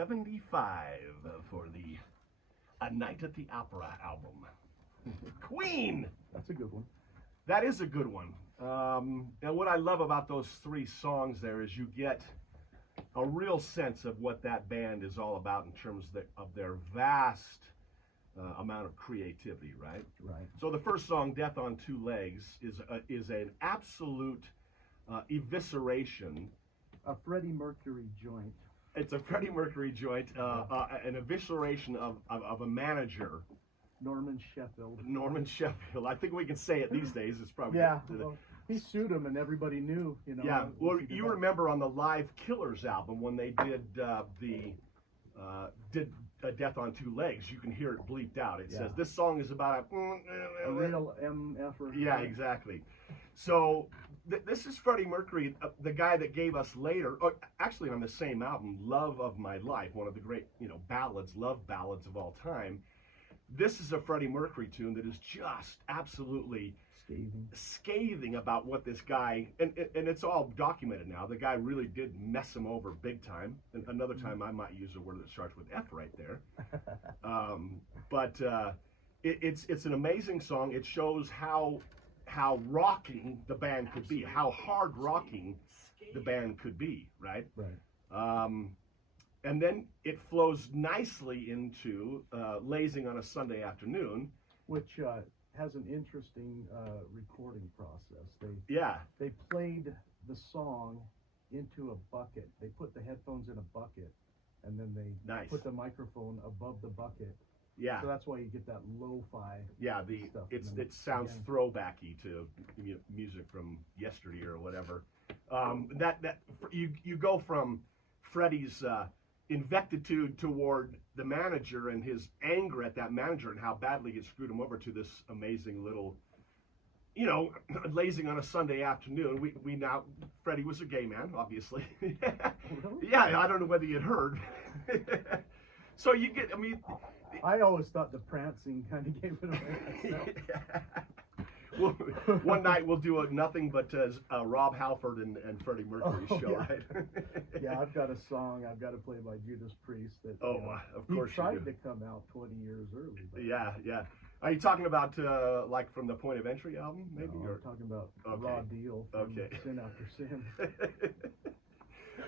75 for the A Night at the Opera album. Queen! That's a good one. That is a good one. And what I love about those three songs there is you get a real sense of what that band is all about in terms of their vast amount of creativity, right? Right. So the first song, Death on Two Legs, is an absolute evisceration. A Freddie Mercury joint. It's a Freddie Mercury joint, an evisceration of a manager. Norman Sheffield. Norman Sheffield. I think we can say it these days. It's probably well, he sued him, and everybody knew. Yeah. Well, you remember on the Live Killers album when they did Death on Two Legs, you can hear it bleeped out. It says this song is about a real MF. Yeah, exactly. So this is Freddie Mercury, the guy that gave us later, actually on the same album, Love of My Life, one of the great ballads, love ballads of all time. This is a Freddie Mercury tune that is just absolutely scathing about what this guy, and it's all documented now. The guy really did mess him over big time. And another time I might use a word that starts with F right there. But it's an amazing song. It shows how rocking the band could be, how hard rocking the band could be, right? Right. And then it flows nicely into Lazing on a Sunday Afternoon, which has an interesting recording process. They played the song into a bucket. They put the headphones in a bucket, and then they put the microphone above the bucket. Yeah. So that's why you get that lo-fi. Yeah, stuff. It sounds throwbacky to music from yesteryear or whatever. You go from Freddie's invectitude toward the manager and his anger at that manager and how badly it screwed him over to this amazing little, Lazing on a Sunday Afternoon. We now, Freddie was a gay man, obviously. Yeah, I don't know whether you'd heard. So you get, I always thought the prancing kind of gave it away myself. Well, one night we'll do a nothing but Rob Halford and Freddie Mercury show, right? Yeah, I've got a song I've got to play by Judas Priest that of course he tried to come out 20 years early. But yeah. Are you talking about like from the Point of Entry album, maybe? No, I'm talking about Raw Deal from Sin After Sin.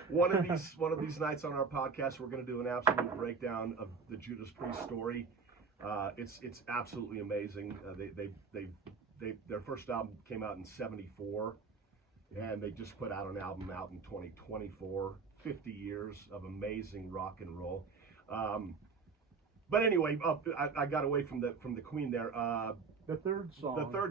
One of these nights on our podcast, we're going to do an absolute breakdown of the Judas Priest story. It's absolutely amazing. Their first album came out in '74, and they just put out an album out in 2024. 50 years of amazing rock and roll. But anyway, I got away from the Queen there. The third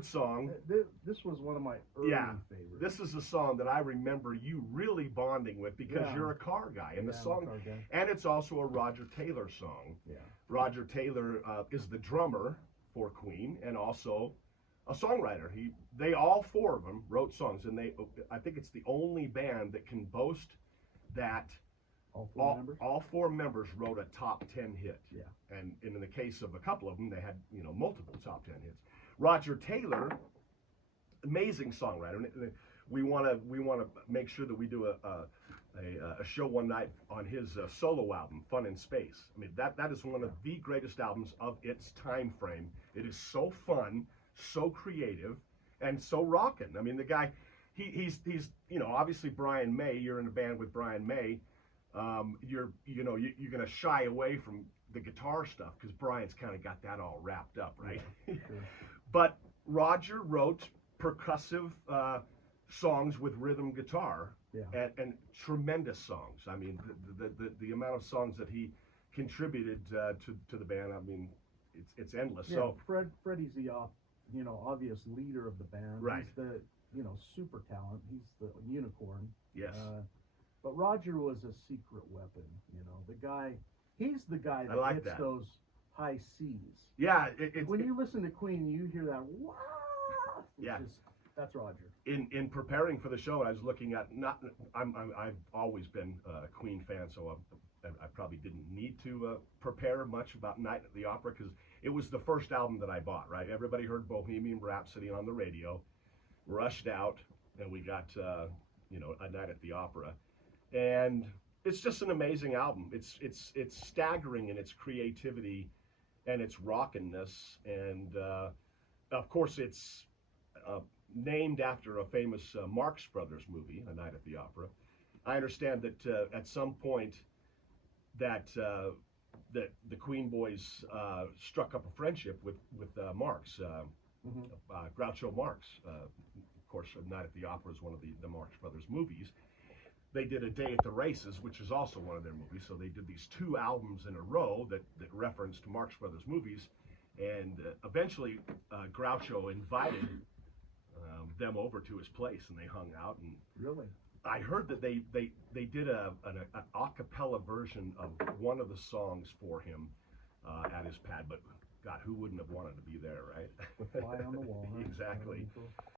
song. This was one of my early favorites. This is a song that I remember you really bonding with because you're a car guy, and the song, and it's also a Roger Taylor song. Yeah. Roger Taylor is the drummer for Queen and also a songwriter. They all four of them wrote songs, and I think it's the only band that can boast that all four members wrote a top 10 hit. Yeah. And in the case of a couple of them, they had multiple top 10 hits. Roger Taylor, amazing songwriter. We want to make sure that we do a show one night on his solo album, Fun in Space. That is one of the greatest albums of its time frame. It is so fun, so creative, and so rocking. The guy, he's obviously Brian May. You're in a band with Brian May. You're gonna shy away from the guitar stuff because Brian's kind of got that all wrapped up, right? Yeah, sure. But Roger wrote percussive songs with rhythm guitar and tremendous songs. The amount of songs that he contributed to the band, it's endless. Yeah, so Freddie's the obvious leader of the band. Right. He's the super talent. He's the unicorn. Yes. But Roger was a secret weapon. He's the guy that like hits that. those high C's. Yeah. When you listen to Queen, you hear that. Wah! Yeah. That's Roger. In preparing for the show, I was looking at I've always been a Queen fan, so I probably didn't need to prepare much about Night at the Opera because it was the first album that I bought. Right, everybody heard Bohemian Rhapsody on the radio, rushed out, and we got A Night at the Opera, and it's just an amazing album. It's staggering in its creativity and its rockenness, and of course it's uh, named after a famous Marx Brothers movie, A Night at the Opera. I understand that at some point that that the Queen Boys struck up a friendship with Marx, Mm-hmm. Groucho Marx. Of course, A Night at the Opera is one of the Marx Brothers movies. They did A Day at the Races, which is also one of their movies. So they did these two albums in a row that referenced Marx Brothers movies. And eventually, Groucho invited them over to his place, and they hung out. And Really? I heard that they did an a cappella version of one of the songs for him at his pad. But God, who wouldn't have wanted to be there, right? The fly on the wall. Huh? Exactly.